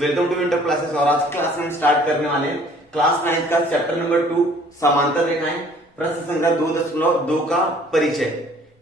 Welcome to winter classes. और आज class में स्टार्ट करने वाले हैं क्लास 9 का चैप्टर नंबर 2 समांतर रेखाएं प्रश्न संख्या 2.2 का परिचय।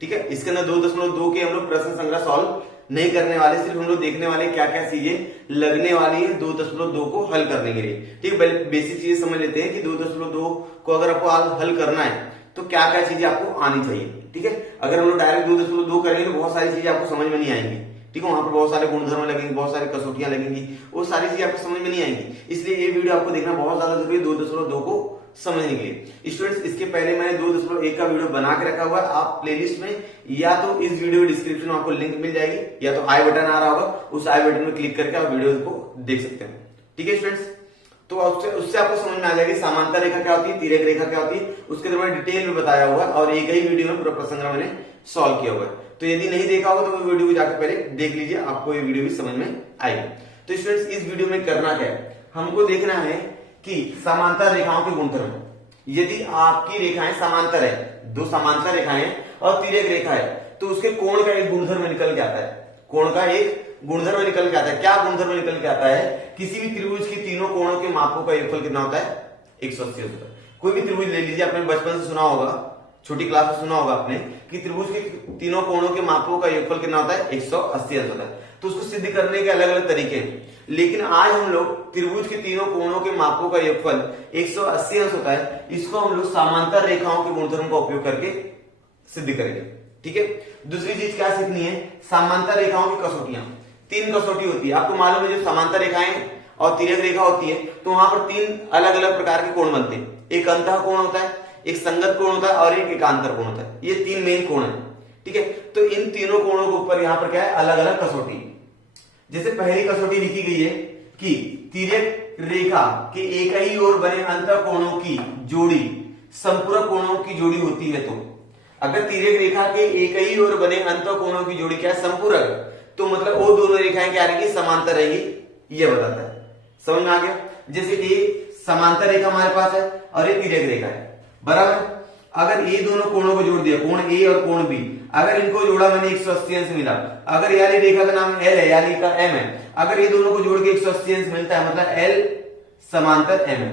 ठीक है, इसके अंदर 2.2 के हम लोग प्रश्न संख्या सॉल्व नहीं करने वाले, सिर्फ हम लोग देखने वाले क्या क्या चीजें लगने वाली है 2.2 को हल करने के लिए। ठीक है, बेसिक चीजें समझ लेते हैं कि 2.2 को अगर आपको हल करना है तो क्या क्या चीजें आपको आनी चाहिए। ठीक है, अगर हम लोग डायरेक्ट 2.2 करेंगे तो बहुत सारी चीजें आपको समझ में नहीं आएंगी। ठीक है, वहां पर बहुत सारे गुणधर्म लगेंगे, बहुत सारी कसौटियां लगेंगी, वो सारी चीजें आपको समझ में नहीं आएंगी। इसलिए ये वीडियो आपको देखना बहुत ज्यादा जरूरी है 2.2 को समझने के लिए। स्टूडेंट्स, इसके पहले मैंने 2.1 का वीडियो बना के रखा हुआ है, आप प्लेलिस्ट में या तो इस वीडियो डिस्क्रिप्शन में आपको लिंक मिल जाएगी या तो आई बटन आ रहा होगा, उस आई बटन में क्लिक करके आप वीडियो को देख सकते हैं। ठीक है स्टूडेंट्स, तो उससे आपको समझ में आ जाएगी समांतर रेखा क्या होती है, तिर्यक रेखा क्या होती है, उसके बारे में डिटेल में बताया हुआ है और एक ही वीडियो में पूरा प्रश्न मैंने सॉल्व किया हुआ है। तो यदि नहीं देखा होगा तो वो वीडियो को जाकर पहले देख लीजिए, आपको ये वीडियो भी समझ में आएगी। तो स्टूडेंट्स, इस वीडियो में करना क्या है, हमको देखना है कि समांतर रेखाओं के गुणधर्म। यदि आपकी रेखाएं समांतर है, दो समांतर रेखाएं और तिर्यक रेखा है, तो उसके कोण का एक गुणधर्म निकल के आता है। कोण का एक गुणधर्म निकल के आता है। क्या गुणधर्म निकल के आता है? किसी भी त्रिभुज के तीनों कोणों के मापों का योगफल कितना होता है? 180 होता है। कोई भी त्रिभुज ले लीजिए, आपने बचपन से सुना होगा, छोटी क्लास में सुना होगा आपने कि त्रिभुज के तीनों कोणों के मापों का योगफल कितना होता है? 180 होता है। तो उसको सिद्ध करने के अलग अलग तरीके हैं, लेकिन आज हम लोग त्रिभुज के तीनों कोणों के मापों का योगफल 180 अंश होता है, इसको हम लोग समांतर रेखाओं के गुणधर्म का उपयोग करके सिद्ध करेंगे। ठीक है, दूसरी चीज क्या सीखनी है? समांतर रेखाओं की कसौटियां। 3 कसौटी होती है, आपको मालूम है। जो समांतर रेखाएं और तिर्यक रेखा होती है तो वहां पर 3 अलग अलग प्रकार के कोण बनते हैं। एक अंतः कोण होता है, एक संगत कोण होता है और एक एकांतर कोण होता है। ये 3 मेन कोण है। ठीक है, तो इन तीनों कोणों के ऊपर यहाँ पर क्या है? अलग अलग कसौटी। जैसे पहली कसौटी लिखी गई है कि तिर्यक रेखा के एक ही ओर बने अंतः कोणों की जोड़ी संपूरक कोणों की जोड़ी होती है। तो अगर तिर्यक रेखा के एक ही ओर बने अंतः कोणों की जोड़ी क्या है? संपूरक, तो मतलब वो दोनों रेखाएं क्या रहेंगी? समांतर रहेगी, ये बताता है। समझ में आ गया? जैसे ये समांतर रेखा हमारे पास है और ये तिर्यक रेखा है, बराबर। अगर ये दोनों कोणों को जोड़ दिया, कोण ए और कोण बी, अगर इनको जोड़ा मैंने 180 अंश मिला। अगर यानी रेखा का नाम एल है, यानी का एम है, अगर ये दोनों को जोड़ के 180 अंश मिलता है, मतलब एल समांतर एम है।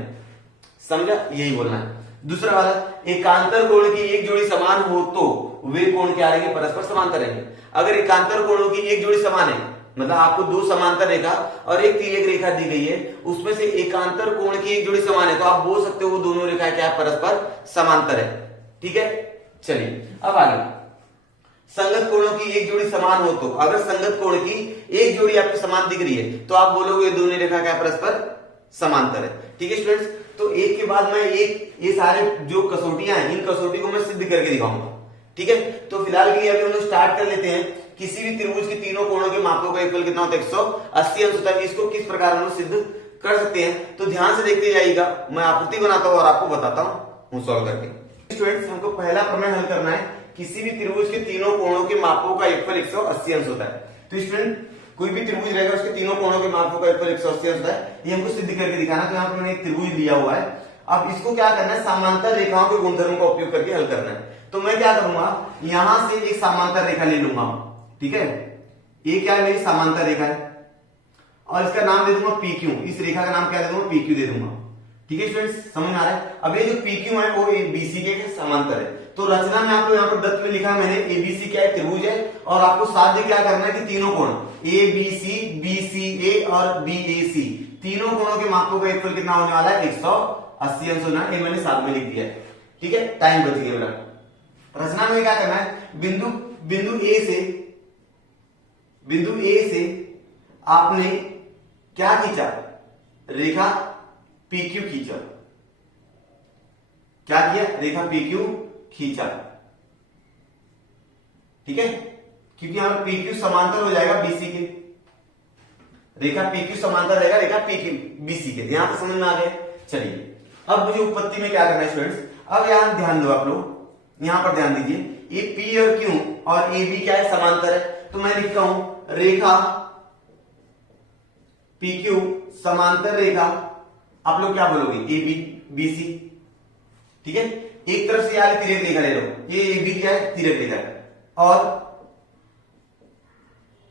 समझा? यही बोलना है। दूसरा वाला, एकांतर कोण की एक जोड़ी समान हो तो वे कोण क्या रहेंगे? परस्पर समांतर रहेंगे। अगर एकांतर कोणों की एक जोड़ी समान है, मतलब आपको 2 समांतर रेखा और एक तिर्यक रेखा दी गई है, उसमें से एकांतर कोण की एक जोड़ी समान है, तो आप बोल सकते हो वो दोनों रेखाएं क्या है? परस्पर समांतर है। ठीक है, चलिए अब आगे। संगत कोणों की एक जोड़ी समान हो तो, अगर संगत कोण की एक जोड़ी आपको समान दिख रही है तो आप बोलोगे दोनों रेखा क्या? परस्पर समांतर है। ठीक है स्टूडेंट्स, तो एक के बाद मैं एक ये सारे जो कसौटियां हैं, इन कसौटी को मैं सिद्ध करके दिखाऊंगा। ठीक है, तो फिलहाल के लिए अभी हम लोग स्टार्ट कर लेते हैं। किसी भी त्रिभुज के तीनों कोणों के मापों का योगफल कितना होता है? 180 अंश होता है। इसको किस प्रकार हम लोग सिद्ध कर सकते हैं, तो ध्यान से देखते जाइएगा। मैं आकृति बनाता हूं और आपको बताता हूं सॉल्व करके। स्टूडेंट्स, हमको पहला प्रमेय हल करना है। किसी भी त्रिभुज के तीनों कोणों के मापों का योगफल 180 अंश होता है। तो स्टूडेंट, कोई भी त्रिभुज रहेगा उसके तीनों कोणों के मापों का योगफल 180 अंश होता है, ये हमको सिद्ध करके दिखाना। तो यहाँ पर मैंने एक त्रिभुज लिया हुआ है। अब इसको क्या करना है? समांतर रेखाओं के गुणधर्म का उपयोग करके हल करना है। तो मैं क्या करूंगा, यहां से एक समांतर रेखा ले लूंगा। ठीक है, ये क्या है? मेरी समांतर रेखा है और इसका नाम दे दूंगा PQ। इस रेखा का नाम क्या दे दूंगा? PQ दे दूंगा। ठीक है स्टूडेंट्स, समझ में आ रहा है? अब ये जो PQ है वो BC के समांतर है। तो रचना में आपको यहाँ पर दत्त में लिखा है मैंने, ABC क्या है? त्रिभुज है। और आपको साध्य क्या करना है कि तीनों कोण ABC, BCA और BAC, तीनों कोणों के मापों का योगफल कितना होने वाला है? 180 अंश होना है। ये मैंने साथ में लिख दिया है। ठीक है, टाइम बच गया मेरा। रचना में क्या करना है? बिंदु ए से आपने क्या खींचा? रेखा PQ खींचा। क्या किया? रेखा PQ खींचा। ठीक है, क्योंकि यहां पर PQ समांतर हो जाएगा BC के। रेखा PQ समांतर रहेगा रेखा PQ BC के। ध्यान से समझ में आ गया? चलिए, अब मुझे उत्पत्ति में क्या करना है स्टूडेंट्स? अब यहां ध्यान दो आप लोग, यहां पर ध्यान दीजिए। ये P और Q और AB क्या है? समांतर है। तो मैं लिखता हूं रेखा PQ समांतर रेखा, आप लोग क्या बोलोगे? AB BC। ठीक है, एक तरफ से यार तिर्यक रेखा ले लो, ये AB क्या है? तिर्यक रेखा है। और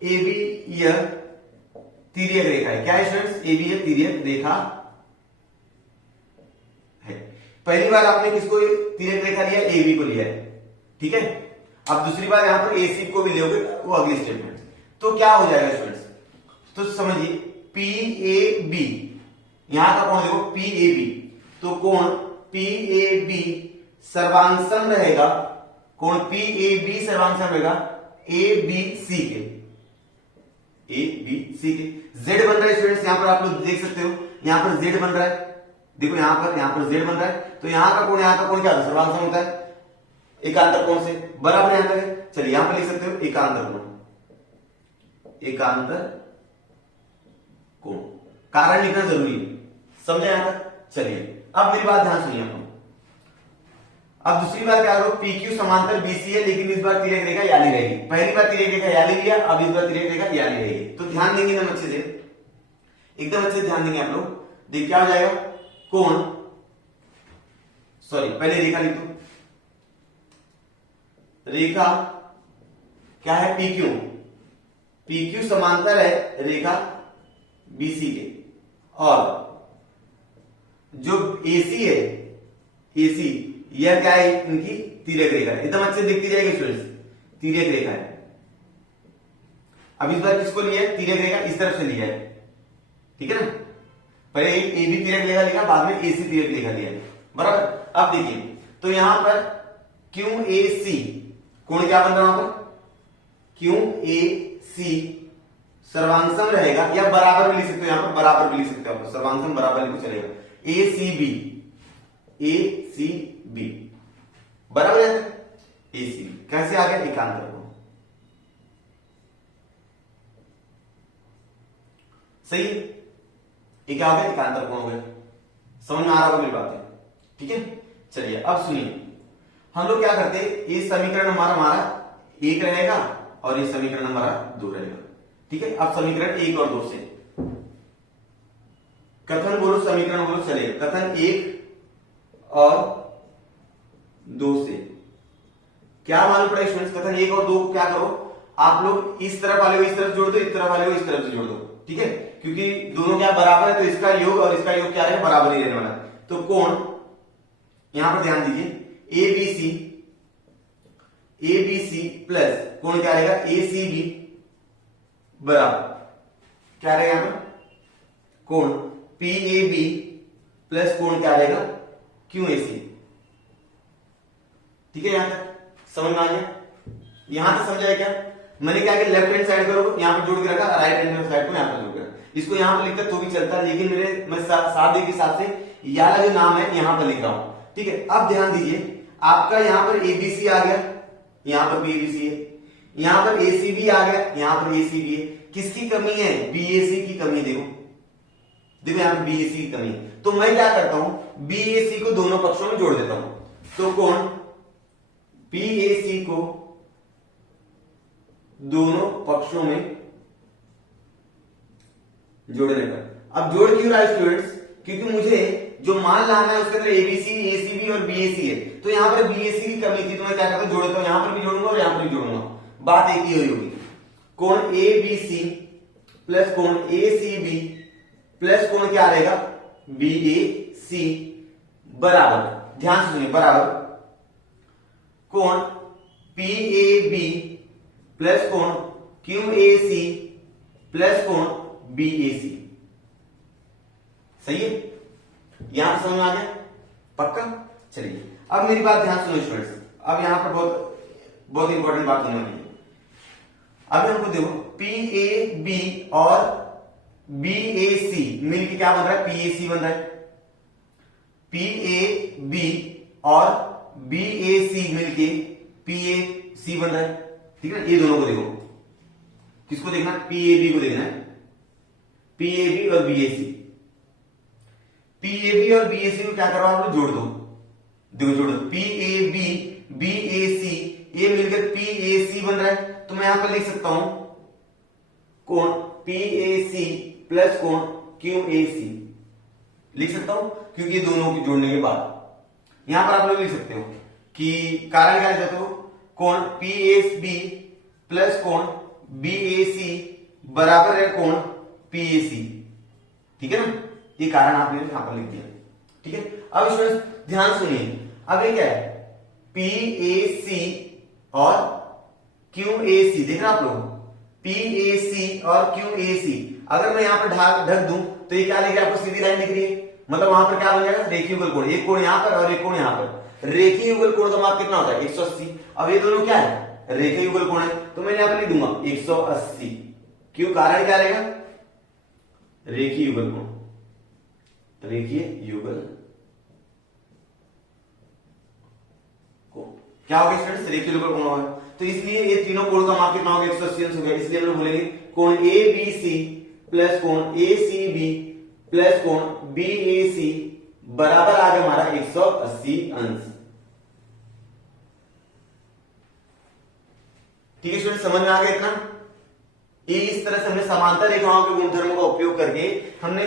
AB यह तिर्यक रेखा है। क्या है स्टूडेंट्स? ए बी है, तिर्यक रेखा है। पहली बार आपने किसको तिर्यक रेखा लिया? ए बी को लिया है, ठीक है। अब दूसरी बार यहां पर ए सी को भी लोगे, वो अगली स्टेटमेंट। तो क्या हो जाएगा स्टूडेंट्स? तो समझिए पी ए बी, यहां का कोण देखो पी ए बी, तो कोण पी ए बी सर्वांगसम रहेगा, कोण पी ए बी सर्वांगसम रहेगा ए बी सी के, ए बी सी के। जेड बन रहा है स्टूडेंट्स, यहां पर आप लोग देख सकते हो, यहां पर जेड बन रहा है, देखो यहां पर जेड बन रहा है। तो यहां का कोण क्या होता है? सर्वांगसम होता है एकांतर कोण से, बराबर यहां तक है। चलिए यहां पर लिख सकते हो एकांतर कोण, एकांतर कोण, कारण लिखना जरूरी है, समझे यहां तक? चलिए अब मेरी बात ध्यान सुनिए आप। अब दूसरी बार क्या करो? पी क्यू समांतर बीसी है, लेकिन इस बार तिर्यक रेखा याली रहेगी। पहली बार तिर्यक रेखा याली लिया, अब इस बार तिर्यक रेखा याली रहेगी। तो ध्यान देंगे एकदम अच्छे से, एकदम अच्छे से ध्यान देंगे आप लोग। देखिए क्या हो जाएगा? कोण, सॉरी पहले रेखा लिख दो। रेखा क्या है? पी क्यू, पी क्यू समांतर है रेखा बीसी के, और जो एसी है, एसी यह क्या है? इनकी तिर्यक रेखा है। एकदम अच्छे दिखती जाएगी स्टूडेंट्स, तिर्यक रेखा है। अब इस बार किसको लिया है? तिर्यक रेखा इस तरफ से लिया है, ठीक है ना। पहले ए बी तिर्यक रेखा लिखा, बाद में एसी तिर्यक रेखा लिया है, बराबर। अब देखिए तो यहां पर क्यू ए सी कोण क्या बन रहा है? वहां पर क्यू ए सी सर्वांगसम रहेगा, या बराबर भी लिख सकते हो, यहां पर बराबर भी लिख सकते हो आप, सर्वांगसम बराबर लिखो चलेगा। ए सी बी, ए सी बी बराबर है, ए सी बी कैसे आ गया? एकांतर कोण, सही है। ये क्या हो गया? एकांतर कोण हो गया। समझ में आ रहा होगा मेरी बातें, ठीक है। चलिए अब सुनिए, हम लोग क्या करते हैं, ये समीकरण हमारा 1 रहेगा और ये समीकरण हमारा 2 रहेगा, ठीक है। अब समीकरण 1 और 2 से कथन बोलो, समीकरण बोलो, चलेगा। कथन 1 और 2 से क्या मालूम पड़ेगा स्टूडेंट्स? कथन 1 और 2 क्या करो आप लोग, इस तरफ वाले को इस तरफ जोड़ दो, इस तरफ वाले को इस तरफ से जोड़ दो, ठीक है। क्योंकि दोनों क्या बराबर है, तो इसका योग और इसका योग क्या है? बराबर ही रहने वाला है। तो कोण, यहां पर ध्यान दीजिए, ए बी सी प्लस कोण क्या रहेगा? ए सी बी बराबर क्या रहेगा? यहां पर कोण पी ए बी प्लस कोण क्या रहेगा? क्यू ए सी, ठीक है। यहां तक समझ में आ गया? यहां तक समझ आया क्या? मैंने क्या किया? लेफ्ट हैंड साइड को यहां पर जोड़ के रखा, राइट हैंड साइड को यहां पर जोड़ के रखा। इसको यहां पर लिखकर तो भी चलता, लेकिन मैं सादे के हिसाब से ये वाला जो नाम है यहां पर लिख रहा हूं, ठीक है। अब ध्यान दीजिए, आपका यहां पर एबीसी आ गया, यहां पर भी एबीसी है, यहां पर एसीबी आ गया, यहां पर एसीबी है। किसकी कमी है? बीएसी की कमी। देखो यहां पर बीएसी की कमी है। तो मैं क्या करता हूं? बीएसी को दोनों पक्षों में जोड़ देता हूं। तो कोण बीएसी को दोनों पक्षों में जोड़ने पर, अब जोड़ क्यों रहा है स्टूडेंट्स? क्योंकि मुझे जो मान लाना है उसके अंदर एबीसी, एसीबी और बीएसी है। तो यहां पर बीएसी की कमी थी, तो मैं क्या करता हूं? जोड़ता हूं, यहां पर भी जोड़ूंगा और यहां पर भी जोड़ूंगा, बात एक ही हुई होगी। कोण एबीसी प्लस कोण एसीबी प्लस कोण क्या रहेगा? बीएसी बराबर, ध्यान से सुनिए, बराबर कोण पीएबी प्लस कोण क्यूएसी प्लस कोण बीएसी। सही है? यहां समझ में आ गया? पक्का? चलिए अब मेरी बात ध्यान सुनो स्टूडेंट्स, अब यहां पर बहुत इंपॉर्टेंट बात होने वाली है। अब हमको देखो, पीएबी और बीएसी मिलकर क्या बन रहा है? पीएसी बन रहा है। पीएबी और बीएसी मिलके पीएसी बन रहा है, ठीक है। ये दोनों को देखो, किसको देखना? पीएबी को देखना है, पीएबी और बीएसी। पीएबी और बीएसी को क्या करो आप लोग? जोड़ दो, देखो जोड़ दो, पीएबी बीएसी, ये मिलकर पीएसी बन रहा है। तो मैं यहां पर लिख सकता हूं कोण पीएसी प्लस कोण क्यूएसी, लिख सकता हूं, क्योंकि दोनों को जोड़ने के बाद यहां पर आप लोग लिख सकते हो कि कारण क्या लिख सकते हो? कोण पीएसबी प्लस कोण बीएसी बराबर है कोण PAC, ठीक है ना, ये कारण आपने यहां पर लिख दिया, ठीक है। अब इसमें ध्यान सुनिए, अब ये क्या है, PAC और QAC, देख रहे आप लोग, PAC और QAC, अगर मैं यहां पर ढक दूं तो ये क्या लिख रहा है, आपको सीधी लाइन दिख रही है, मतलब वहां पर क्या बन जाएगा, रेखीय युगल कोण, एक कोण यहां पर और एक कोण यहां पर। रेखीय युगल कोण का माप कितना होता है, 180। अब ये दोनों क्या है, रेखीय युगल कोण है, तो मैं यहां पर लिख दूंगा 180। क्यों, कारण क्या रहेगा, रेखीय युगल कोण, रेखीय युगल कोण क्या होगा स्टूडेंट्स, रेखीय युगल कोण होगा। तो इसलिए ये तीनों कोण का माप कितना हो गया, 180 अंश हो गया। इसलिए हम लोग बोलेंगे कोण ABC प्लस कोण ACB प्लस कोण BAC बराबर आ गया हमारा 180 अंश। ठीक है स्टूडेंट, समझ में आ गया इतना। ये इस तरह से हमने समांतर रेखाओं के गुणधर्मों का उपयोग करके हमने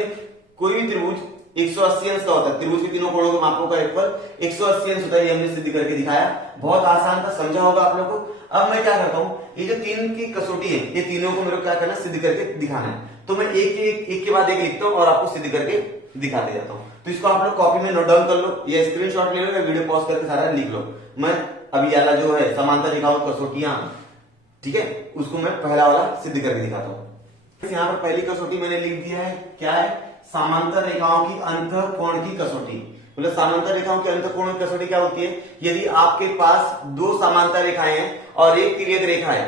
कोई भी त्रिभुज 180 अंश का होता है, त्रिभुज के तीनों कोणों के मापों का योगफल 180 अंश होता है, ये हमने सिद्ध करके दिखाया। बहुत आसान था, समझा होगा आप लोगों को। अब मैं क्या करता हूं, ये जो तीन की कसौटी है, ये तीनों को मेरे को क्या करना, सिद्ध करके दिखाना है। तो मैं एक के बाद एक लिखता हूं और आपको सिद्ध करके दिखाते जाता हूं। तो इसको आप लोग कॉपी में नोट डाउन कर लो, या स्क्रीनशॉट ले लो, या वीडियो पॉज करके सारा लिख लो। मैं अभी वाला जो है समांतर रेखाओं कसौटियां, ठीक है, उसको मैं पहला वाला सिद्ध करके दिखाता हूं। यहां पर पहली कसौटी मैंने लिख दिया है, क्या है, समांतर रेखाओं की अंतःकोण की कसौटी। मतलब समांतर रेखाओं की अंतःकोण की कसौटी क्या होती है, यदि आपके पास दो समांतर रेखाएं हैं और एक तिर्यक रेखा है,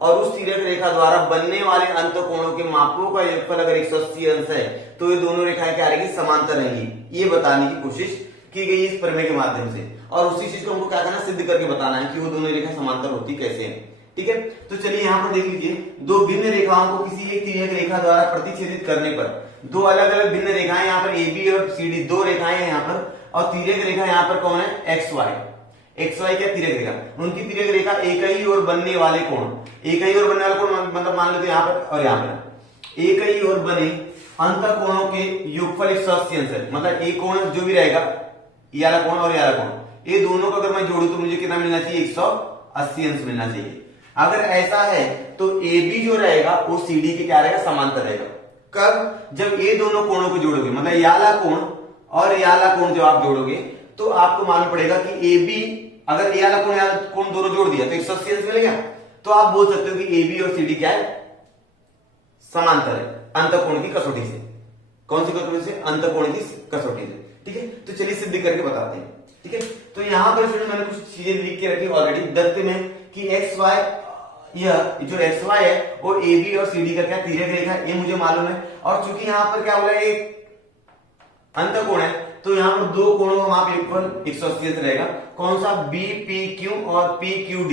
और उस तिर्यक रेखा द्वारा बनने वाले अंतःकोणों के मापों का योगफल अगर 180 अंश है, तो ये दोनों रेखाएं क्या रहेगी, समांतर रहेंगी। ये बताने की कोशिश की गई इस प्रमेय के माध्यम से, और उसी चीज को हमको क्या करना, सिद्ध करके बताना है कि वो दोनों रेखा समांतर होती कैसे है। ठीक है, तो चलिए यहां पर देख लीजिए, दो भिन्न रेखाओं को किसी एक तिर्यक रेखा द्वारा प्रतिच्छेदित करने पर, दो अलग अलग भिन्न रेखाएं, यहाँ पर AB और CD दो रेखाएं हैं यहाँ पर, और तिर्यक रेखा यहाँ पर कौन है, XY। XY क्या, तिर्यक रेखा, उनकी तिर्यक रेखा एक ही ओर बनने वाले कोण, एक ही ओर बनने वाले कोण मतलब मान लो यहाँ पर और यहाँ पर एक ही ओर बने अंतःकोणों के योगफल 180 अंश है। मतलब एक कोण जो भी रहेगा, ये वाला कोण और ये वाला कोण, ये दोनों को अगर मैं जोड़ू तो मुझे कितना मिलना चाहिए, 180 अंश मिलना चाहिए। अगर ऐसा है तो AB जो रहेगा वो CD के क्या रहेगा, समांतर रहेगा। कब, जब ये दोनों कोणों को जोड़ोगे, मतलब ये वाला कोण और ये वाला कोण जब आप जोड़ोगे तो आपको मालूम पड़ेगा कि AB, अगर ये वाला कोण दोनों जोड़ दिया तो 180 अंश मिलेगा। तो आप बोल सकते हो कि AB और CD क्या है, समांतर है अंतःकोण की कसौटी से। कौन सी कसौटी से, अंतःकोण की कसौटी से। ठीक है, तो चलिए सिद्ध करके बताते हैं। ठीक है, तो यहां पर मैंने कुछ चीजें लिख के रखी ऑलरेडी दत्त में कि XY, यह जो XY है वो AB और CD का क्या, तिर्यक रेखा है, ये मुझे मालूम है। और चूंकि यहां पर क्या बोला, एक अंतःकोण है, तो यहां पर दो कोणों का माप योगफल 180 अंश रहेगा। कौन सा, BPQ और PQD,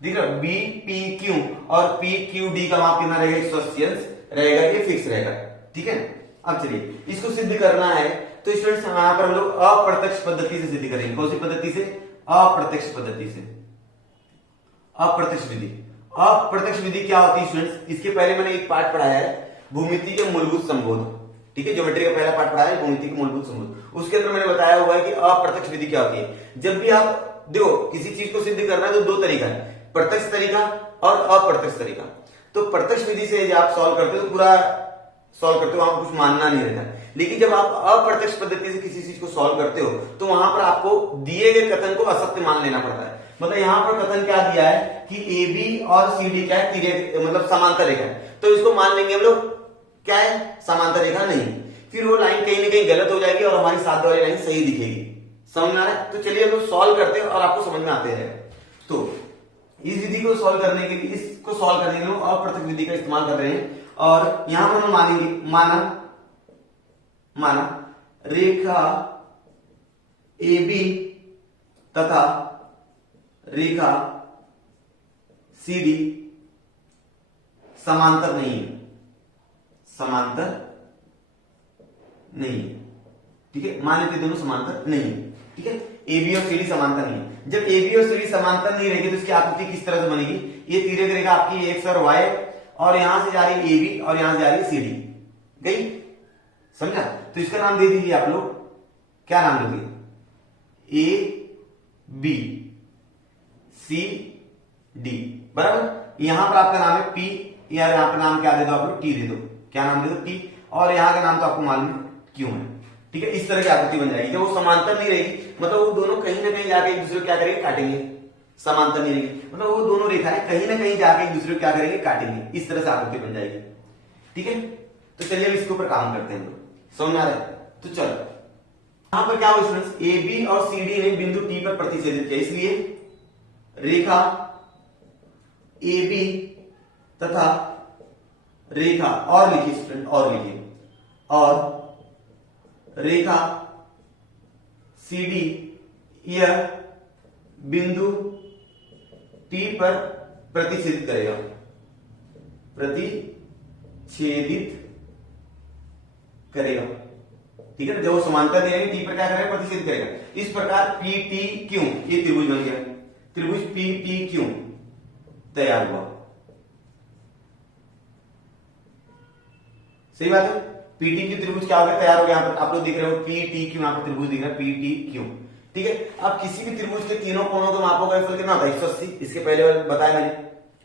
देख रहे हो, BPQ और PQD का माप कितना रहेगा, 180 अंश रहेगा, ये फिक्स रहेगा। ठीक है, अब चलिए इसको सिद्ध करना है, तो स्टूडेंट्स यहां पर हम लोग अप्रत्यक्ष पद्धति से सिद्ध करेंगे। कौन सी पद्धति से, अप्रत्यक्ष पद्धति से, अप्रत्यक्ष विधि। अप्रत्यक्ष विधि क्या होती है स्टूडेंट्स, इसके पहले मैंने एक पार्ट पढ़ाया है, भूमिति के मूलभूत संबोध। ठीक है, ज्योमेट्री का पहला पार्ट पढ़ाया है, भूमिति के मूलभूत संबोध। उसके अंदर मैंने बताया हुआ है कि अप्रत्यक्ष विधि क्या होती है। जब भी आप देखो किसी चीज को सिद्ध करना है तो दो तरीका है, प्रत्यक्ष तरीका और अप्रत्यक्ष तरीका। तो प्रत्यक्ष विधि से जब आप सॉल्व करते हो तो पूरा सॉल्व करते हो, वहां कुछ मानना नहीं रहता। लेकिन जब आप अप्रत्यक्ष पद्धति से किसी चीज को सॉल्व करते हो तो वहां पर आपको दिए गए कथन को असत्य मान लेना पड़ता है। मतलब यहां पर कथन क्या दिया है कि AB और CD क्या है, तिर्यक मतलब समांतर रेखा है, तो इसको मान लेंगे हम लोग क्या है, समांतर रेखा नहीं। फिर वो लाइन कहीं ना कहीं गलत हो जाएगी और हमारी साथ वाली लाइन सही दिखेगी। समझ में आ रहा है, तो चलिए हम लोग सॉल्व करते हैं और आपको समझ में आते हैं। तो इस विधि को सॉल्व करने के लिए, इसको सॉल्व करने के लिए अप्रत्यक्ष विधि का इस्तेमाल कर रहे हैं। और यहां पर हम मानेंगे, माना रेखा AB तथा रेखा CD समांतर नहीं है, समांतर नहीं है। ठीक है, मान लेते दोनों समांतर नहीं है। ठीक है, AB और CD समांतर नहीं है। जब AB और CD समांतर नहीं रहेगी तो इसकी आकृति किस तरह से बनेगी, ये तिर्यक रेखा आपकी X और Y, और यहां से जा रही है AB और यहां से जा रही है CD, गई, समझा। तो इसका नाम दे दीजिए आप लोग, क्या नाम दोगे, ABCD, बराबर। यहां पर आपका नाम है P, या यहां पर नाम क्या दे दो आप लोग, T दे दो। क्या नाम दे दो टी, और यहाँ का नाम तो आपको मालूम है क्यों है। ठीक है, इस तरह की आकृति बन जाएगी। जब वो समांतर नहीं रहेगी मतलब वो दोनों कहीं ना कहीं जाके एक दूसरे को क्या करेंगे, काटेंगे। समांतर नहीं रहेगी मतलब वो दोनों रेखाएं कहीं ना कहीं जाके एक दूसरे को क्या करेंगे, काटेंगे। इस तरह से आकृति बन जाएगी। ठीक है, तो चलिए अब इसके ऊपर काम करते हैं। समझ में आ रहा है? तो चलो यहां पर क्या हुआ स्टूडेंट्स, ए बी और सी डी ने बिंदु टी पर प्रतिच्छेदित किया, इसलिए रेखा ए बी तथा रेखा और लिखिए स्टूडेंट, और लिखिए, और रेखा सी डी यह बिंदु टी पर प्रतिच्छेदित करेगा, प्रतिच्छेदित करेगा। ठीक है ना, जब वो समांतर दे टी पर क्या करेगा, प्रतिच्छेदित करेगा। इस प्रकार पी टी क्यू ये त्रिभुज बन गया, त्रिभुज पी टी क्यू तैयार हुआ। सही बात है, पीटी क्यू त्रिभुज क्या हो गया, तैयार हो गया। यहाँ पर आप लोग दिख रहे हो पी टी क्यू, यहाँ पर त्रिभुज दिख रहा है पी टी क्यू। ठीक है, अब किसी भी त्रिभुज के तीनों कोणों का मापों का योगफल कितना होता है, 180। इसके पहले बताया मैंने,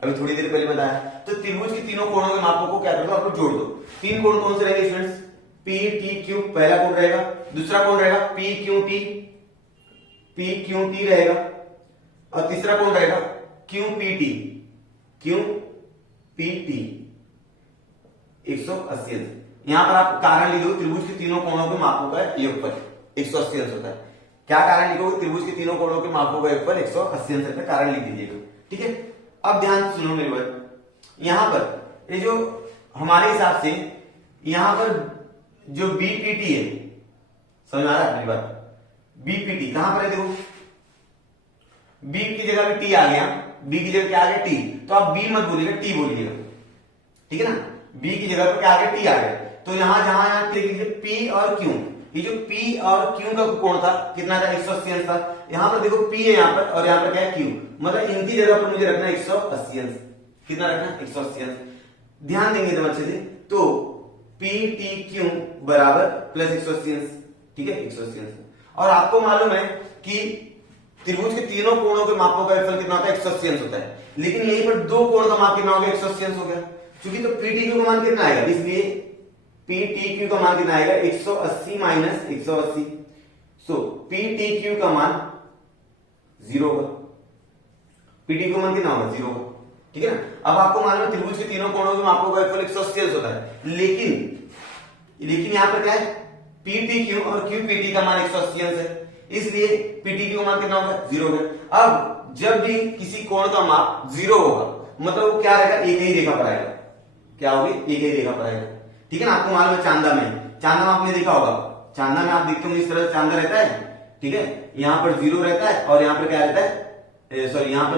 अभी थोड़ी देर पहले बताया। तो त्रिभुज के तीनों कोणों के मापों को क्या कर दो, आप लोग जोड़ दो। तीन कोण कौन से रहेंगे स्टूडेंट्स, पी टी क्यू पहला कोण रहेगा, दूसरा कोण रहेगा P Q T, P Q T रहेगा, और तीसरा कोण रहेगा Q P T, Q P T 180 अंश। यहां पर आप कारण लिख दो, त्रिभुज के तीनों कोणों के मापों का योगफल 180 अंश होता है। क्या कारण लिखोगे, त्रिभुज के तीनों कोणों के मापों का योगफल 180 अंश का कारण लिख दीजिएगा। ठीक है, अब ध्यान सुनो मेरी बात, यहां पर ये जो हमारे हिसाब से यहां पर जो बीपीटी है, समझ आ रहा है मेरी बात, बीपीटी कहां पर है, देखो बी की जगह पे टी आ गया, बी की जगह क्या आ गया टी, तो आप बी मत बोलिएगा टी बोलिएगा। ठीक है ना, बी की जगह पर क्या आ गया, टी आ गया। तो यहां जहां यहां देखिए पी और क्यू, ये जो पी और क्यू का कोण था कितना था, 180 अंश था। यहां पर देखो पी है यहां पर, और यहां पर क्या है क्यू, मतलब इनकी जगह पर मुझे रखना है 180 अंश। कितना रखना है, 180 अंश। ध्यान देंगे एकदम अच्छे से, तो पी टी क्यू बराबर प्लस 180 अंश। ठीक है, 180 अंश। और आपको मालूम है कि त्रिभुज के तीनों कोणों के मापों का योगफल कितना होता है, 180 अंश होता है। लेकिन यहीं पर दो कोण का माप कितना हो गया, 180 अंश हो गया। क्योंकि तो पी टी क्यू का मान कितना आएगा, इसलिए पी टी क्यू का मान कितना आएगा, 180 माइनस 180। सो पी टी क्यू का मान 0 होगा, पी टी क्यू का मान कितना होगा, 0 होगा। ठीक है ना, अब आपको मालूम है त्रिभुज के तीनों कोणों के मापों का योगफल 180 अंश होता है। लेकिन यहां पर क्या है, पी टी क्यू और क्यू पी टी का मान 180 अंश है, इसलिए पी टी क्यू का मान कितना होगा, 0 होगा। अब जब भी किसी कोण का माप 0 होगा मतलब वो क्या रहेगा, एक ही रेखा पर आएगा। क्या होगी, एक ही रेखा पर आएगा। ठीक है ना, आपको मालूम है चांदा में, चांदा में आपने देखा होगा, चांदा में आप देखते हो इस तरह से चांदा रहता है। ठीक है, यहां पर 0 रहता है और यहां पर क्या रहता है, सॉरी यहां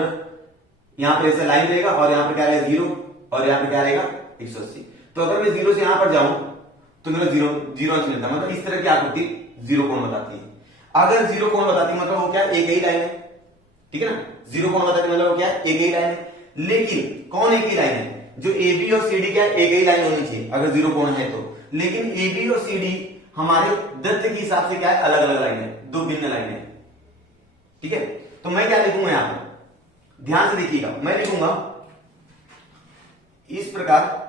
पर ऐसा लाइन रहेगा और यहां पर क्या रहेगा 0 और यहां पर क्या रहेगा 180। तो अगर मैं 0 से यहां पर जाऊं तो मेरा 0 अंश मिलता है, मतलब इस तरह की आकृति 0 कोण बताती है। अगर 0 कोण बताती है मतलब वो क्या, एक ही लाइन है। ठीक है ना, 0 कोण बताती है मतलब वो क्या है, एक ही लाइन है। लेकिन कौन एक ही लाइन है, जो ए बी और सी डी क्या एक ही लाइन होनी चाहिए अगर 0 कोण है तो। लेकिन ए बी और सी डी हमारे दत्त के हिसाब से क्या है, अलग अलग लाइन है, दो भिन्न लाइन है। ठीक है, तो मैं क्या लिखूंगा यहां पर, ध्यान से देखिएगा, मैं लिखूंगा इस प्रकार,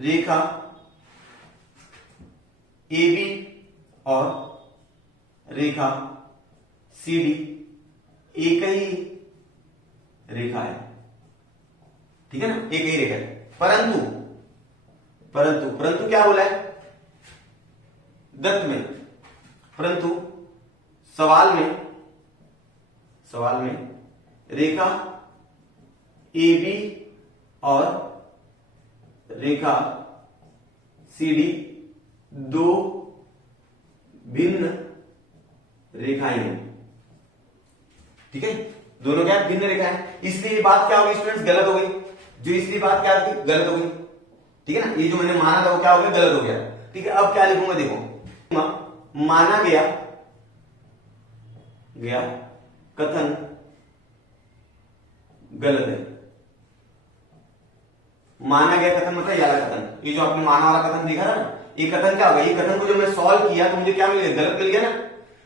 रेखा ए बी और रेखा सी डी एक ही रेखा है। ठीक है ना, एक ही रेखा है, परंतु परंतु परंतु क्या बोला है दत्त में, परंतु सवाल में रेखा ए बी और रेखा सी डी दो भिन्न रेखाएं हैं। ठीक है, दोनों क्या भिन्न रेखाएं, इसलिए ये बात क्या होगी स्टूडेंट्स, गलत हो गई। जो इसलिए बात क्या होगी, गलत हो गई। ठीक है ना, ये जो मैंने माना था वो क्या हो गया, गलत हो गया। ठीक है, अब क्या लिखूंगा, देखो माना गया कथन गलत है। माना गया कथन मतलब याला कथन, ये जो आपने माना वाला कथन देखा ना, ये कथन क्या होगा, ये कथन को जो मैं सॉल्व किया तो मुझे क्या मिल गया, गलत मिल गया ना।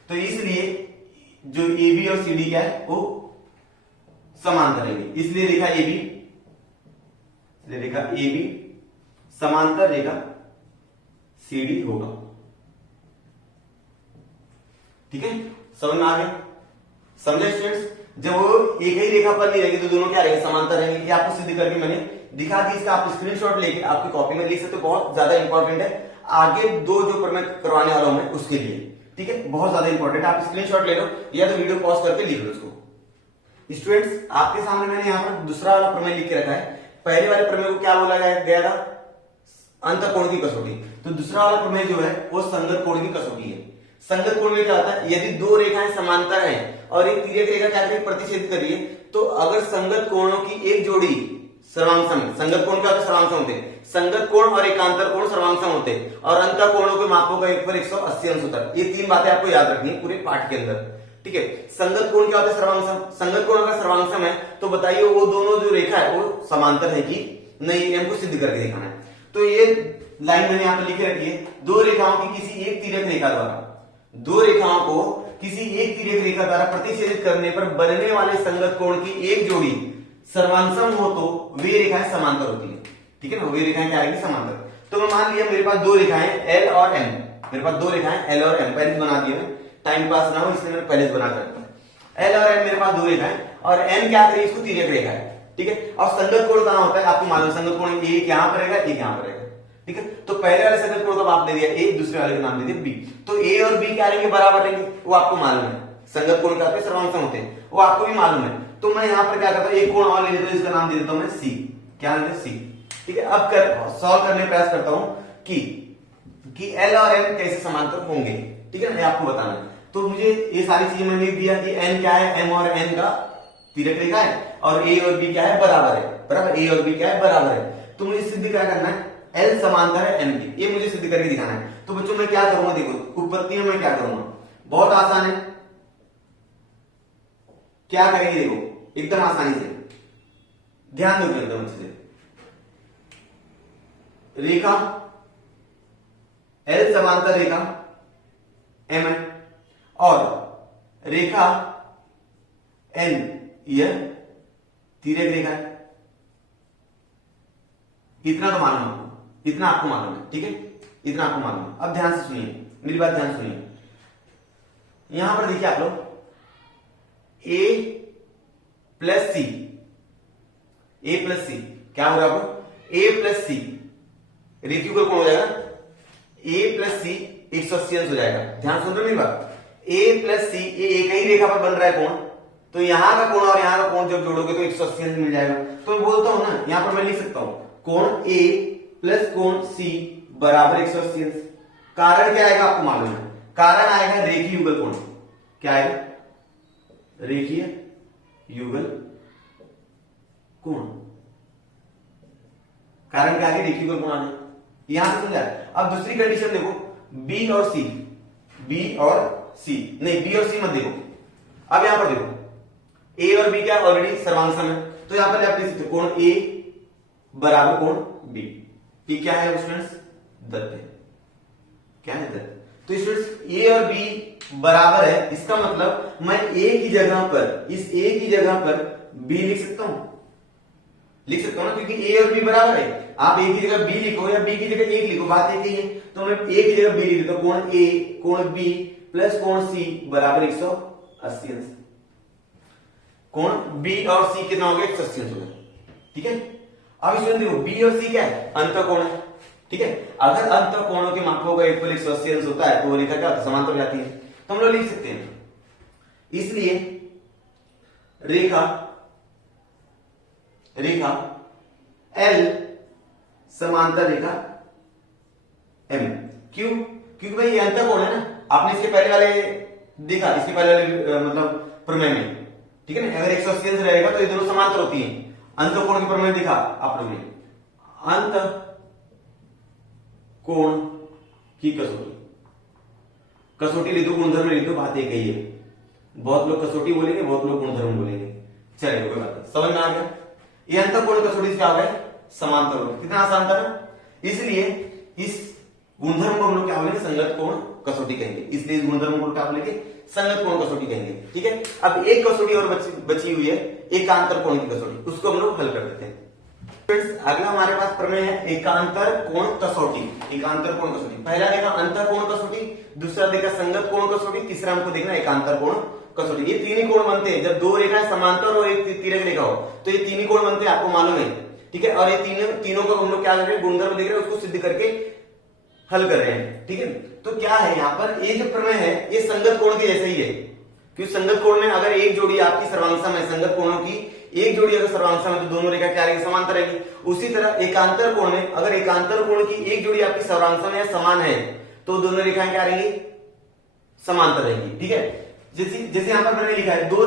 तो इसलिए जो ए बी और सी डी क्या है वो समांतर रहेंगे, इसलिए रेखा A B Rekha A B समांतर रेखा सी डी होगा। ठीक है, समझ में आ गया? समझे स्टूडेंट्स? जब वो एक ही रेखा पर नहीं रहेगी तो दोनों क्या रहेंगे, समांतर रहेंगे। ये आपको सिद्ध करके मैंने दिखा दी। इसका आप स्क्रीनशॉट लेके आपकी कॉपी में लिख सकते हो, बहुत ज्यादा इंपॉर्टेंट है आगे दो जो मैं करवाने वाला हूं मैं उसके लिए। ठीक है, बहुत ज्यादा इंपॉर्टेंट है, आप स्क्रीनशॉट ले लो या तो वीडियो पॉज करके लिख लो उसको। स्टूडेंट्स, आपके सामने मैंने यहाँ पर दूसरा वाला प्रमेय लिख के रखा है। पहले वाले प्रमेय को क्या बोला गया था, अंतःकोण की कसौटी। तो दूसरा वाला प्रमेय जो है वो संगत कोण की कसौटी है। संगत कोण में क्या होता है, यदि दो रेखाएं समांतर हैं और एक तिर्यक रेखा क्या करिए, प्रतिच्छेद करिए, तो अगर संगत कोणों की एक जोड़ी सर्वांगसम, संगत कोण क्या होता है, सर्वांगसम होते हैं। संगत कोण और एकांतर कोण सर्वांगसम होते हैं और अंतः कोणों के मापों का एक पर 180 अंश होता है। ये तीन बातें आपको याद रखनी है पूरे पाठ के अंदर। ठीक है, संगत कोण क्या होता है, सर्वांगसम। संगत कोण अगर सर्वांगसम है तो बताइए वो दोनों जो रेखा है वो समांतर है कि नहीं, हमको सिद्ध करके दिखाना है। तो ये लाइन मैंने यहाँ पर लिखे रखी है, दो रेखाओं की किसी एक तिर्यक रेखा द्वारा, दो रेखाओं को किसी एक तिर्यक रेखा द्वारा प्रतिच्छेदित करने पर बनने वाले संगत कोण की एक जोड़ी सर्वांगसम हो तो वे रेखाएं समांतर होती है। ठीक है ना, वे रेखाएं क्या आएगी, समांतर। तो मैं मान लिया मेरे पास दो रेखाएं एल और एम, मेरे पास दो रेखाएं एल और एम, पहले बना दिए, टाइम पास ना हो इसलिए मैंने पहले बना कर। एल और एम मेरे पास दो रेखाएं और एम क्या करेगी, इसको तिर्यक रेखा है। ठीक है, और संगत कोण कहां होता है आपको मालूम, संगत कोण एक यहां पर रहेगा, एक यहां पर रहेगा। ठीक है, तो पहले वाले संगत कोण का आप दे दिया ए, दूसरे वाले का नाम दे दिया बी। तो ए और बी क्या रहेंगे, बराबर रहेंगे, वो आपको मालूम है। संगत कोण क्या होते हैं, सर्वांगसम होते हैं, वो आपको भी मालूम है। तो मैं यहाँ पर क्या करता हूँ, एक कोण और ले लेता हूँ, इसका नाम दे देता हूँ मैं सी। क्या नाम है, सी। ठीक है, अब सॉल्व करने का प्रयास करता हूं कि एल और एम कैसे समांतर होंगे। ठीक है ना, आपको बताना है। तो मुझे ये सारी चीजें मैंने लिख दिया कि एन क्या है, एम और एन का तिर्यक रेखा है और ए और बी क्या है, बराबर है। बराबर, ए और बी क्या है, बराबर है। तो मुझे सिद्ध क्या करना है, एल समांतर है एम की, ये मुझे सिद्ध करके दिखाना है। तो बच्चों मैं क्या करूंगा, देखो उत्पत्ति में मैं क्या करूंगा, बहुत आसान है। क्या करेंगे, देखो एकदम आसानी से ध्यान दो एकदम अच्छे से। रेखा एल समांतर रेखा एम है और रेखा एन यह तिर्यक रेखा है। इतना तो मालूम आपको, इतना आपको मालूम है। ठीक है, इतना आपको मालूम है। अब ध्यान से सुनिए, मेरी बात ध्यान सुनिए। यहां पर देखिए आप लोग ए प्लस सी, ए प्लस सी क्या होगा आपको, ए प्लस सी रेखीय कोण हो जाएगा, ए प्लस सी 180 अंश हो जाएगा। ध्यान सुन रहे मेरी बात, ए प्लस सी, ये एक ही रेखा पर बन रहा है कोण, तो यहां का कोण और यहां का कोण जब जोड़ोगे तो 180 अंश मिल जाएगा। तो मैं बोलता हूं ना, यहां पर मैं लिख सकता हूं कोण ए प्लस कोण सी बराबर 180 अंश। कारण क्या आएगा आपको मालूम है, कारण आएगा रेखीय युगल कोण। क्या आएगा, रेखीय युगल कोण। कारण क्या आगे, रेखीय युगल कोण आने, यहां से समझा। अब दूसरी कंडीशन देखो, बी और सी, बी और सी नहीं, बी और सी मत देखो। अब यहां पर देखो ए और बी क्या ऑलरेडी सर्वांगसम है, तो यहां पर आप लिख सकते हो कोण ए बराबर कोण बी। ये क्या है स्टूडेंट्स, दत्त है। क्या है, दत्त। तो स्टूडेंट्स ए और बी बराबर है, इसका मतलब मैं ए की जगह पर, इस ए की जगह पर बी लिख सकता हूं, लिख सकता हूं ना, क्योंकि ए और बी बराबर है। आप ए की जगह बी लिखो या बी की जगह एक लिखो, बात एक ही है। तो मैं ए की जगह बी लिख देता हूं, कोण ए कोण बी प्लस कोण सी बराबर 180 अंश। कोण बी और सी कितना हो गया, 180 अंश हो गया। ठीक है, अब इसमें देखो बी और सी क्या है, अंतःकोण है। ठीक है, अगर अंतःकोणों के मापों का 180 अंश होता है तो वो रेखा क्या होता है, समांतर हो जाती है। तो हम लोग लिख सकते हैं, इसलिए रेखा एल समांतर रेखा एम। क्यों, क्योंकि भाई ये अंतःकोण है ना, आपने इसके पहले वाले देखा, इसके पहले वाले मतलब प्रमेय में। ठीक है ना, अगर 180 अंश रहेगा तो ये दोनों समांतर होती हैं। अंतःकोण के प्रमेय देखा आप लोगों ने, अंतःकोण की कसौटी, कसौटी लिख दो, गुणधर्म लिख दो, बात एक ही है। बहुत लोग कसौटी बोलेंगे, बहुत लोग गुणधर्म बोलेंगे। चलिए कोई बात नहीं, समझ में आ गया। ये अंतःकोण कसौटी क्या हो गया, समांतर हो गया। कितना आसान था ना, इसलिए इस गुणधर्म को हम लोग क्या बोलेंगे, संगत कोण कसौटी कहेंगे। इसलिए इस गुणधर्म को क्या बोलेंगे, संगत कोण कसौटी कहेंगे। ठीक है, अब एक कसौटी और बची हुई है, एकांतर कोण की कसौटी, उसको हम लोग हल कर देते हैं। अगला हमारे पास प्रमेय है एकांतर कोण कसौटी। एकांतर कोण कसौटी, पहला देखा अंतर कोण कसौटी, दूसरा देखा संगत कोण कसौटी, तीसरा हमको देखना एकांतर कोण कसौटी। ये तीन ही कोण बनते हैं जब दो रेखाएं समांतर और एक तिर्यक रेखा हो, तो ये तीन ही कोण बनते हैं, आपको मालूम है, ठीक है। और ये तीनों को हम लोग क्या कर रहे हैं, गुणधर्म देख रहे हैं, उसको सिद्ध करके हल कर रहे हैं, ठीक है। तो क्या है यहाँ पर, ये जो प्रमेय है ये संगत कोण के जैसे ही है, क्योंकि संगत कोण में अगर एक जोड़ी आपकी सर्वांगसम है, संगत कोणों की एक जोड़ी अगर सर्वांगसम है तो दोनों रेखा क्या रहेगी, समांतर रहेगी। उसी तरह एकांतर कोण में अगर एकांतर कोण की एक जोड़ी आपकी सर्वांगसम या समान है तो दोनों रेखाएं क्या रहेंगी, समांतर रहेंगी, ठीक है। जैसे यहां पर मैंने लिखा है दो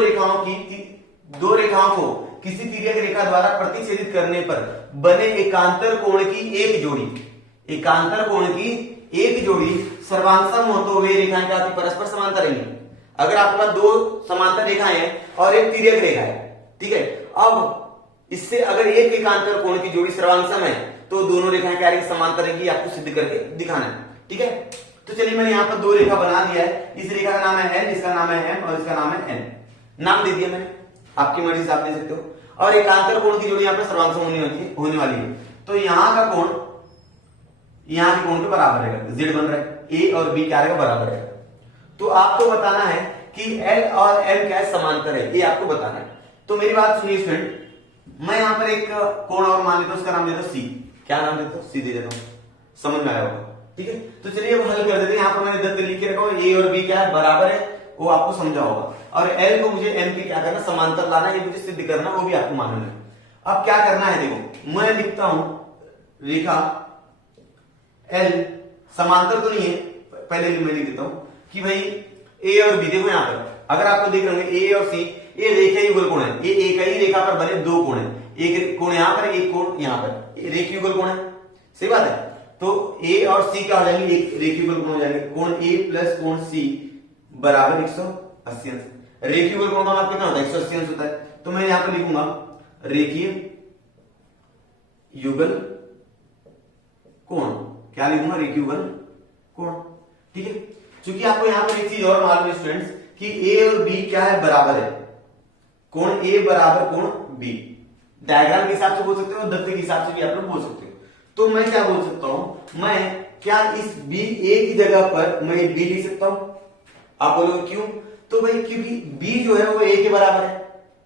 रेखाओं को किसी तिर्यक रेखा द्वारा प्रतिच्छेदित करने पर बने एकांतर कोण की एक जोड़ी, एकांतर कोण की एक जोड़ी सर्वांगसम हो तो वे रेखाएं क्या होती, परस्पर समांतर रहेंगी। अगर आपके पास दो समांतर रेखाएं हैं और एक तिर्यक रेखा है, ठीक है, अब इससे अगर एक एकांतर कोण की जोड़ी सर्वांगसम है तो दोनों रेखाएं क्या रहेंगी, समांतर रहेंगी, आपको सिद्ध करके दिखाना है, ठीक है। तो चलिए मैंने यहाँ पर दो रेखा बना दिया है, इस रेखा का नाम है एन, इसका नाम है एम और इसका नाम है एन, नाम दे दिया मैंने, आपकी मर्जी से आप दे सकते हो। और एकांतर कोण की जोड़ी यहाँ पर सर्वांगसम होने वाली है, तो यहाँ का कोण यहाँ के कोण के बराबर रहेगा, जेड बन रहा है, ए और बी क्या रहेगा, बराबर रहेगा। तो आपको बताना है कि एल और एम क्या है, समांतर है, ये आपको बताना है। तो मेरी बात सुनिए स्टूडेंट, मैं यहां पर एक कोण और मान लेता हूं, उसका नाम देता हूं सी। क्या नाम देता हूं, सी दे देता हूं, समझ में आया होगा, ठीक है। तो चलिए अब हल कर देते हैं। यहां पर मैंने दत्त लिख के रखा हूं, ए और बी क्या है, बराबर है, वो आपको समझा होगा। और एल को मुझे एम के क्या करना, समांतर लाना, ये मुझे सिद्ध करना, वो भी आपको मालूम है। अब क्या करना है, देखो मैं लिखता हूं रेखा एल समांतर तो नहीं है, पहले मैं लिख देता हूं कि भाई ए और बी, देखो यहां पर अगर आपको देख रहे होंगे ए और सी ये रेखा युगल कोण है, ये एक ही रेखा पर बने दो कोण है, एक कोण यहां पर, एक कोण यहां पर, रेखा युगल कोण है, सही बात है। तो ए और सी क्या हो जाएंगे, एक रेखा युगल कोण हो जाएंगे, कोण ए प्लस कोण सी बराबर 180 अंश। रेखा युगल कोण का मान कितना होता है, 180 अंश होता है। तो मैं यहां पर लिखूंगा रेखीय युगल कोण, क्या लिखूंगा, रेखीय युगल कोण, ठीक है। क्योंकि आपको यहां पर एक चीज और मालूम है स्टूडेंट्स कि ए और बी क्या है, बराबर है, कोण ए बराबर कोण बी। डायग्राम के हिसाब से बोल सकते हो, दत्त के हिसाब से भी आप लोग बोल सकते हो। तो मैं क्या बोल सकता हूं, मैं क्या इस बी ए की जगह पर मैं बी लिख सकता हूं। आप बोलोगे क्यों, तो भाई क्योंकि बी जो है वो ए के बराबर है,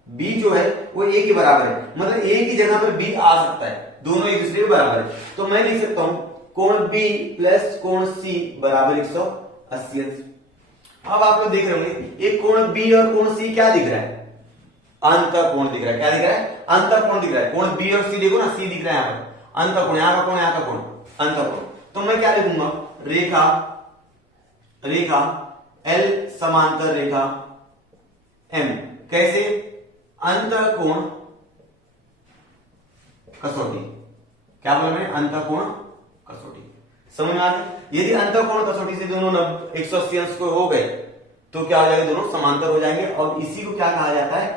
बी जो है वो ए के बराबर है, मतलब ए की जगह पर बी आ सकता है, दोनों एक दूसरे के बराबर है। तो मैं लिख सकता हूं कोण बी प्लस कोण सी बराबर 180 अंश। अब आप लोग देख रहे होंगे एक कोण बी और कोण सी क्या दिख रहा है, अंतर कोण दिख रहा है, क्या दिख रहा है, अंतर कोण दिख रहा है। कोण बी और सी देखो ना, सी दिख रहा है यहाँ पर, अंतर कोण, यहाँ का कोण, यहाँ का कोण, अंतर कोण। तो मैं क्या लिखूंगा, रेखा एल समांतर रेखा एम, कैसे, अंतर कोण कसौटी, क्या बोला मैंने, अंतर कोण कसौटी, समझ में आ गया। यदि अंतर कोण कसौटी से दोनों 180 अंश को हो गए तो क्या हो जाएगा, दोनों समांतर हो जाएंगे, और इसी को क्या कहा जाता है,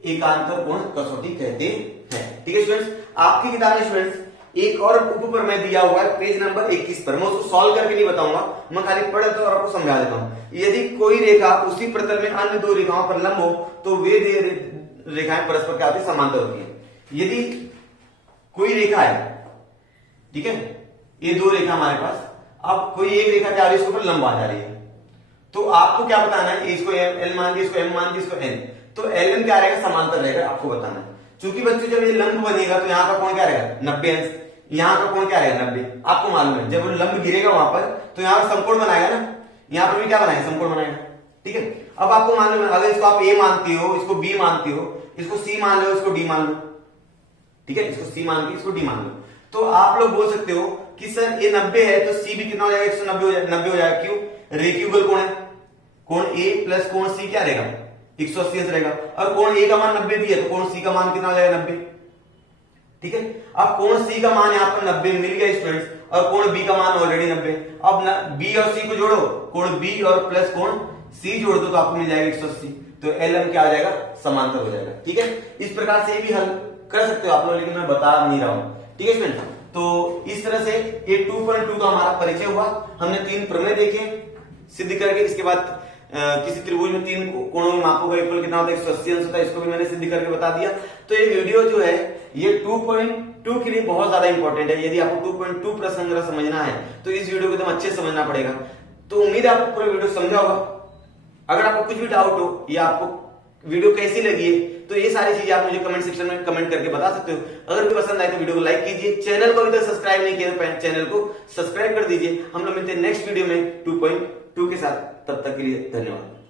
एकांतर कोण कसौटी कहते हैं, ठीक है स्टूडेंट्स। आपकी किताब में स्टूडेंट्स एक और उप प्रमेय दिया हुआ है पेज नंबर 21 पर, मैं उसको सॉल्व करके नहीं बताऊंगा, मैं खाली पढ़ देता हूं और आपको समझा देता हूं। यदि कोई रेखा उसी प्रतल में अन्य दो रेखाओं पर लंब हो तो वे रेखाएं परस्पर क्या होती है, समांतर होती है। यदि कोई रेखा है, ठीक है, ये दो रेखा हमारे पास, अब कोई एक रेखा क्या आ रही है, इसके ऊपर लंब आ जा रही है, तो आपको क्या बताना है, इसको एल मान दिया, इसको एम मान दिया, इसको एन, तो एल एम क्या रहेगा, समांतर रहेगा, आपको बताना है। क्योंकि बच्चों जब ये लंब बनेगा तो यहाँ का कोण क्या रहेगा, 90 अंश, यहाँ का कोण क्या रहेगा, 90। आपको मालूम है जब वो लंब गिरेगा वहां पर तो यहाँ पर समकोण बनाएगा ना, यहाँ पर भी क्या बनाएगा, समकोण बनाएगा, ठीक है। अब आपको मालूम है अगर इसको आप ए मानती हो, इसको बी मानती हो, इसको सी मान लो, इसको डी मान लो, ठीक है, इसको सी मान के इसको डी मान लो, तो आप लोग बोल सकते हो कि सर ये 90 है तो सी भी कितना हो जाएगा, 190 हो जाएगा। क्यों, रेखीय युगल कोण है, कोण ए प्लस कोण सी क्या रहेगा, 180 अंश रहेगा, और कोण ए का मान 90 दिया तो कोण सी का मान कितना हो जाएगा, 90, ठीक है। अब कोण सी का मान यहाँ पर 90 मिल गया स्टूडेंट्स, और कोण बी का मान ऑलरेडी 90। अब बी और सी को जोड़ो, कोण बी और प्लस कोण सी जोड़ दो तो आपको मिल जाएगा 180, तो एल एम क्या आ जाएगा, समांतर हो जाएगा, ठीक है। इस प्रकार से भी हल कर सकते हो आप लोग, लेकिन मैं बता नहीं रहा हूं, ठीक है स्टूडेंट। तो इस तरह से ये 2.2 का हमारा परिचय हुआ, हमने 3 प्रमेय देखे सिद्ध करके, इसके बाद किसी त्रिभुज में 3 कोणों में मापों का योगफल कितना होता है, 180 अंश होता है, इसको भी मैंने सिद्ध करके बता दिया। तो ये वीडियो जो है ये 2.2 2 के लिए बहुत ज्यादा इंपॉर्टेंट है। यदि आपको 2.2 प्रश्न संग्रह समझना है तो इस वीडियो को एकदम अच्छे से समझना पड़ेगा। तो उम्मीद है आपको पूरा वीडियो समझा होगा। अगर आपको कुछ भी डाउट हो या आपको वीडियो कैसी लगी है तो ये सारी चीजें आप मुझे कमेंट सेक्शन में कमेंट करके बता सकते हो। अगर भी पसंद आए तो वीडियो को लाइक कीजिए, चैनल को अभी तक सब्सक्राइब नहीं किया तो चैनल को सब्सक्राइब कर दीजिए। हम लोग मिलते हैं नेक्स्ट वीडियो में 2.2 के साथ। तब तक के लिए धन्यवाद।